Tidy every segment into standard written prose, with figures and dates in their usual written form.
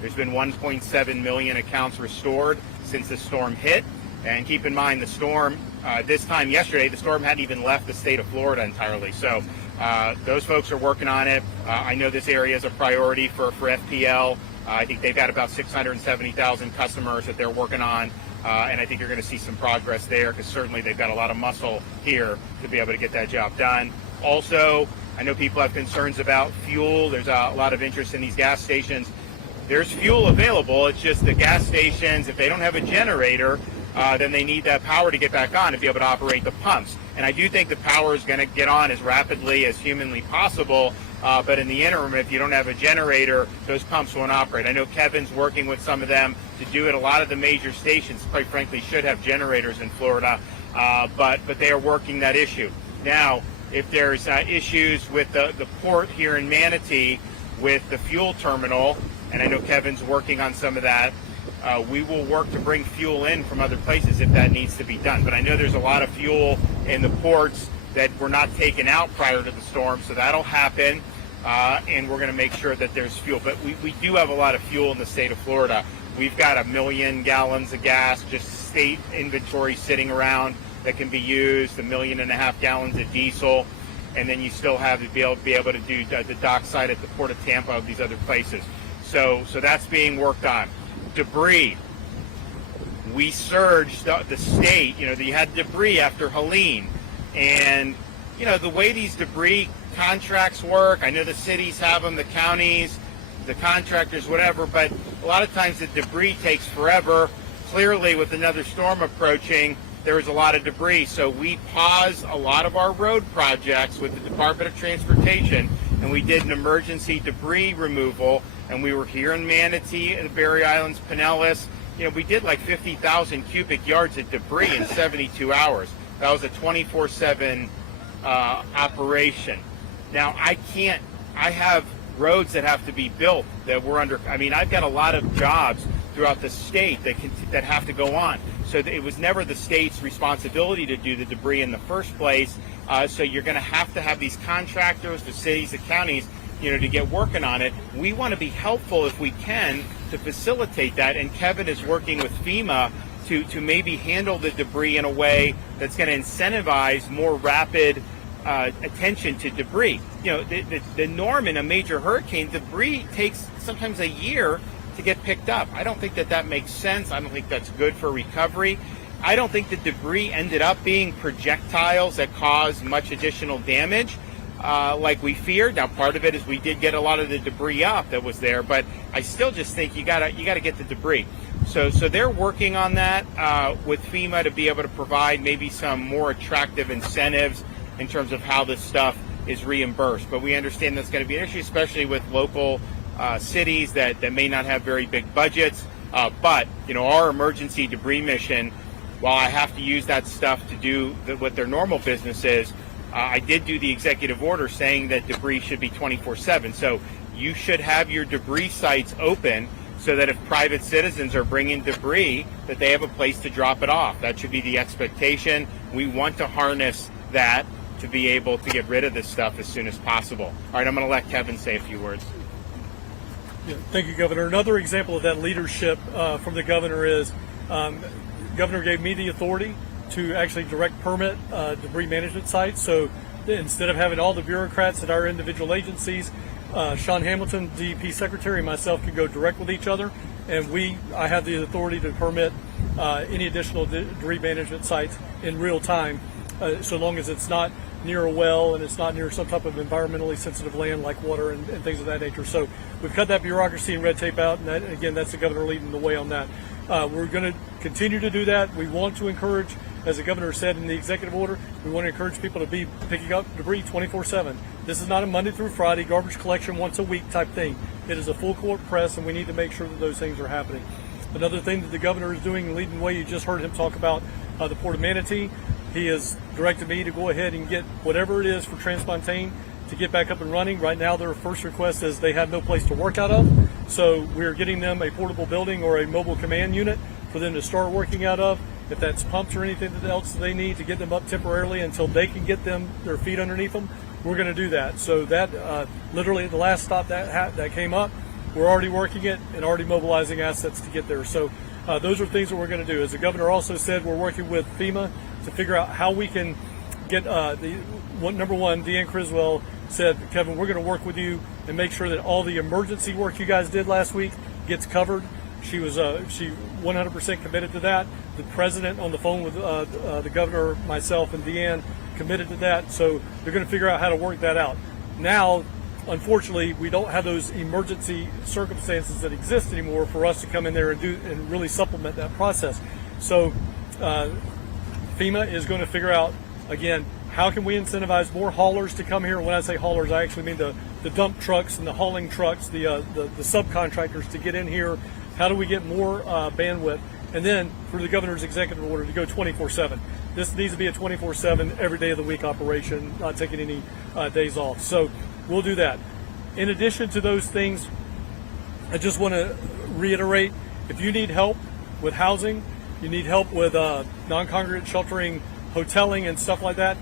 There's been 1.7 million accounts restored since the storm hit. And keep in mind, the storm, this time yesterday, the storm hadn't even left the state of Florida entirely. So those folks are working on it. I know this area is a priority for FPL. I think they've got about 670,000 customers that they're working on. And I think you're going to see some progress there, because certainly they've got a lot of muscle here to be able to get that job done. Also, I know people have concerns about fuel. There's a lot of interest in these gas stations. There's fuel available. It's just the gas stations, if they don't have a generator, then they need that power to get back on to be able to operate the pumps. And I do think the power is going to get on as rapidly as humanly possible. But in the interim, if you don't have a generator, those pumps won't operate. I know Kevin's working with some of them to do it. A lot of the major stations, quite frankly, should have generators in Florida, but they are working that issue. Now, if there's issues with the port here in Manatee with the fuel terminal, and I know Kevin's working on some of that, we will work to bring fuel in from other places if that needs to be done. But I know there's a lot of fuel in the ports that were not taken out prior to the storm, so that'll happen, and we're going to make sure that there's fuel. But we do have a lot of fuel in the state of Florida. We've got 1 million gallons of gas, just state inventory sitting around that can be used, 1.5 million gallons of diesel, and then you still have to be able to do the dockside at the Port of Tampa of these other places. So that's being worked on. Debris. We surged the state. You had debris after Helene, and the way these debris contracts work, I know the cities have them, the counties, the contractors, whatever, but a lot of times the debris takes forever. Clearly, with another storm approaching, there was a lot of debris, so we paused a lot of our road projects with the Department of Transportation, and we did an emergency debris removal. And we were here in Manatee, the Berry Islands, Pinellas. We did like 50,000 cubic yards of debris in 72 hours. That was a 24/7 operation. Now, I have roads that have to be built that we're under. I've got a lot of jobs throughout the state that have to go on. So it was never the state's responsibility to do the debris in the first place. So you're going to have these contractors, the cities, the counties, to get working on it. We want to be helpful if we can to facilitate that, and Kevin is working with FEMA to maybe handle the debris in a way that's going to incentivize more rapid attention to debris. The norm in a major hurricane, debris takes sometimes a year to get picked up. I don't think that makes sense. I don't think that's good for recovery. I don't think the debris ended up being projectiles that caused much additional damage. Like we feared. Now, part of it is we did get a lot of the debris up that was there, but I still just think you gotta get the debris. So they're working on that with FEMA to be able to provide maybe some more attractive incentives in terms of how this stuff is reimbursed. But we understand that's going to be an issue, especially with local cities that may not have very big budgets. But our emergency debris mission, while I have to use that stuff to do what their normal business is, I did do the executive order saying that debris should be 24/7. So you should have your debris sites open so that if private citizens are bringing debris, that they have a place to drop it off. That should be the expectation. We want to harness that to be able to get rid of this stuff as soon as possible. All right, I'm going to let Kevin say a few words. Yeah, thank you, Governor. Another example of that leadership from the governor is Governor gave me the authority to actually direct permit debris management sites. So instead of having all the bureaucrats at our individual agencies, Sean Hamilton, DEP Secretary, and myself could go direct with each other, and I have the authority to permit any additional debris management sites in real time, so long as it's not near a well and it's not near some type of environmentally sensitive land like water and things of that nature. So we've cut that bureaucracy and red tape out, and again, that's the governor leading the way on that. We're going to continue to do that. We want to encourage, as the governor said in the executive order, we want to encourage people to be picking up debris 24/7. This is not a Monday through Friday garbage collection once a week type thing. It is a full court press, and we need to make sure that those things are happening. Another thing that the governor is doing, leading the way, you just heard him talk about the Port of Manatee. He has directed me to go ahead and get whatever it is for Transpontane to get back up and running. Right now, their first request is they have no place to work out of, so we're getting them a portable building or a mobile command unit for them to start working out of. If that's pumps or anything else they need to get them up temporarily until they can get their feet underneath them, we're going to do that. So that literally at the last stop that came up, we're already working it and already mobilizing assets to get there. So those are things that we're going to do. As the governor also said, we're working with FEMA to figure out how we can get number one, Deanne Criswell said, Kevin, we're going to work with you and make sure that all the emergency work you guys did last week gets covered. She 100% committed to that. The president on the phone with the governor, myself, and Deanne committed to that. So they're going to figure out how to work that out. Now, unfortunately, we don't have those emergency circumstances that exist anymore for us to come in there and really supplement that process. So FEMA is going to figure out, again, how can we incentivize more haulers to come here? And when I say haulers, I actually mean the dump trucks and the hauling trucks, the subcontractors to get in here. How do we get more bandwidth? And then for the governor's executive order to go 24/7. This needs to be a 24/7 every day of the week operation, not taking any days off. So we'll do that. In addition to those things, I just want to reiterate, if you need help with housing, you need help with non-congregate sheltering, hoteling, and stuff like that,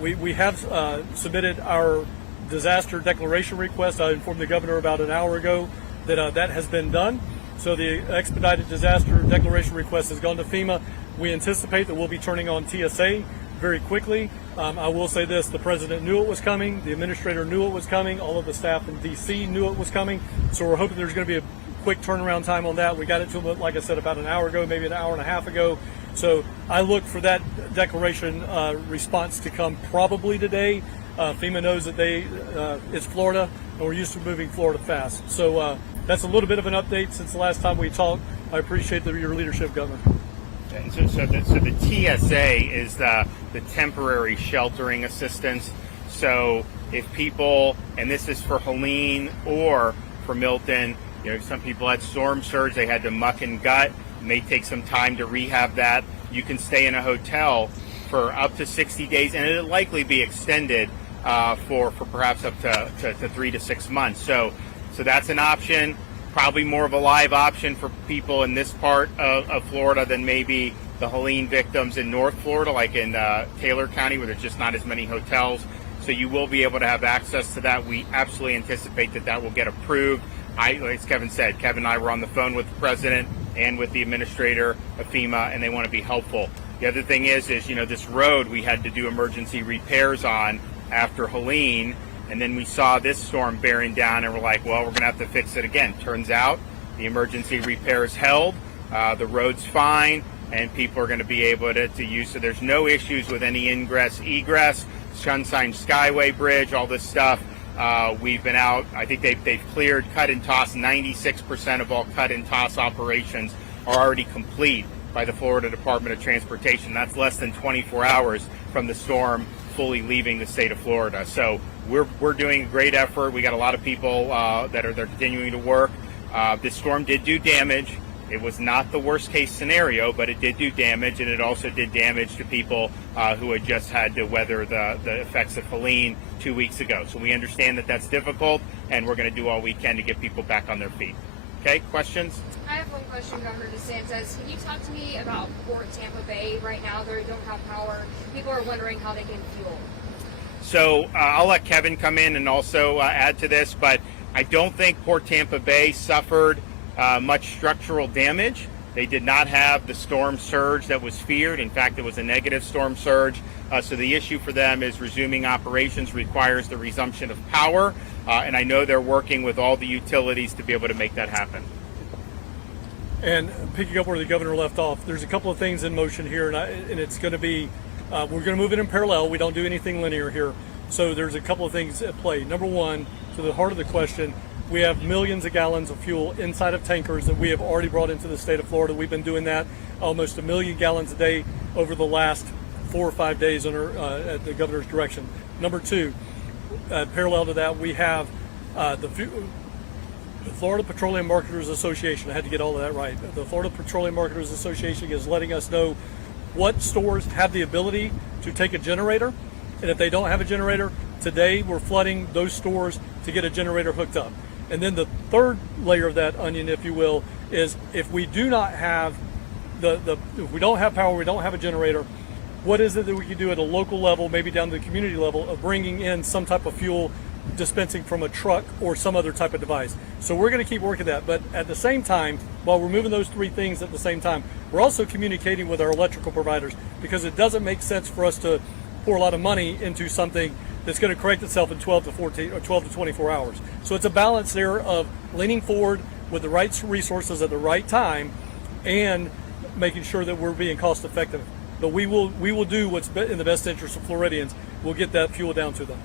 we have submitted our disaster declaration request. I informed the governor about an hour ago that that has been done. So the expedited disaster declaration request has gone to FEMA. We anticipate that we'll be turning on TSA very quickly. I will say this, the president knew it was coming, the administrator knew it was coming, all of the staff in DC knew it was coming. So we're hoping there's going to be a quick turnaround time on that. We got it to them, like I said, about an hour ago, maybe an hour and a half ago. So I look for that declaration response to come probably today. FEMA knows that it's Florida, and we're used to moving Florida fast. So that's a little bit of an update since the last time we talked. I appreciate your leadership, Governor. And so the TSA is the temporary sheltering assistance. So if people, and this is for Helene or for Milton, some people had storm surge, they had to muck and gut, it may take some time to rehab that. You can stay in a hotel for up to 60 days, and it'll likely be extended for perhaps up to 3 to 6 months. So that's an option, probably more of a live option for people in this part of Florida than maybe the Helene victims in North Florida, like in Taylor County, where there's just not as many hotels. So you will be able to have access to that. We absolutely anticipate that will get approved. As Kevin said, Kevin and I were on the phone with the president and with the administrator of FEMA, and they want to be helpful. The other thing is this road we had to do emergency repairs on after Helene, and then we saw this storm bearing down, and we're like, well, we're going to have to fix it again. Turns out the emergency repairs held, the road's fine, and people are going to be able to use. So there's no issues with any ingress, egress, Sunshine Skyway Bridge, all this stuff. We've been out. I think they've cleared cut and toss. 96% of all cut and toss operations are already complete by the Florida Department of Transportation. That's less than 24 hours from the storm fully leaving the state of Florida. So we're doing a great effort. We got a lot of people that are continuing to work. This storm did do damage. It was not the worst case scenario, but it did do damage, and it also did damage to people who had just had to weather the effects of Helene 2 weeks ago. So we understand that that's difficult, and we're going to do all we can to get people back on their feet. Okay, questions? I have one question, Governor DeSantis. Can you talk to me about Port Tampa Bay right now? They don't have power. People are wondering how they can fuel. So I'll let Kevin come in and also add to this, but I don't think Port Tampa Bay suffered much structural damage. They did not have the storm surge that was feared. In fact, it was a negative storm surge. So the issue for them is resuming operations requires the resumption of power. And I know they're working with all the utilities to be able to make that happen. And picking up where the governor left off, there's a couple of things in motion here, and it's going to be, we're going to move it in parallel. We don't do anything linear here. So there's a couple of things at play. Number one, to the heart of the question, we have millions of gallons of fuel inside of tankers that we have already brought into the state of Florida. We've been doing that almost 1 million gallons a day over the last 4 or 5 days under at the governor's direction. Number two, parallel to that, we have the Florida Petroleum Marketers Association. I had to get all of that right. The Florida Petroleum Marketers Association is letting us know what stores have the ability to take a generator, and if they don't have a generator, today we're flooding those stores to get a generator hooked up. And then the third layer of that onion, if you will, is if we do not have if we don't have power, we don't have a generator, what is it that we can do at a local level, maybe down to the community level, of bringing in some type of fuel dispensing from a truck or some other type of device. So we're going to keep working that. But at the same time, while we're moving those three things at the same time, we're also communicating with our electrical providers, because it doesn't make sense for us to pour a lot of money into something that's going to correct itself in 12 to 14 or 12 to 24 hours. So it's a balance there of leaning forward with the right resources at the right time and making sure that we're being cost effective. But we will do what's in the best interest of Floridians. We'll get that fuel down to them.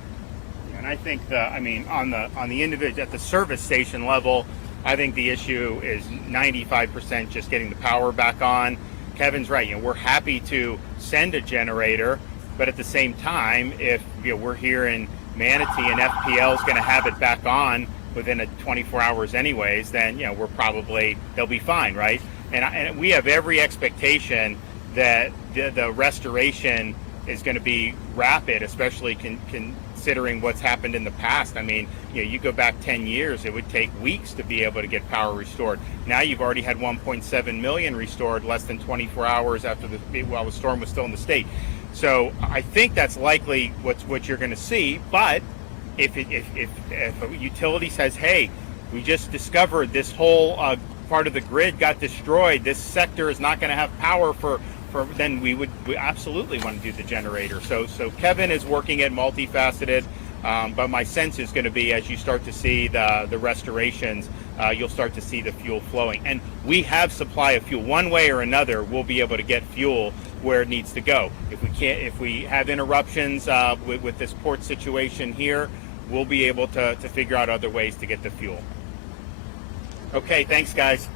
And I think on the individual at the service station level, I think the issue is 95% just getting the power back on. Kevin's right. We're happy to send a generator, but at the same time, if we're here in Manatee and FPL is going to have it back on within 24 hours anyways, then they'll be fine, right? And we have every expectation that the restoration is going to be rapid, especially considering what's happened in the past. I mean, you go back 10 years, it would take weeks to be able to get power restored. Now you've already had 1.7 million restored less than 24 hours after while the storm was still in the state. So I think that's likely what you're going to see. But if a utility says, hey, we just discovered this whole part of the grid got destroyed, this sector is not going to have power for then we absolutely want to do the generator. So Kevin is working at multifaceted, but my sense is going to be, as you start to see the restorations, you'll start to see the fuel flowing. And we have supply of fuel. One way or another, we'll be able to get fuel where it needs to go. If we have interruptions with this port situation here, we'll be able to figure out other ways to get the fuel. Okay, thanks guys.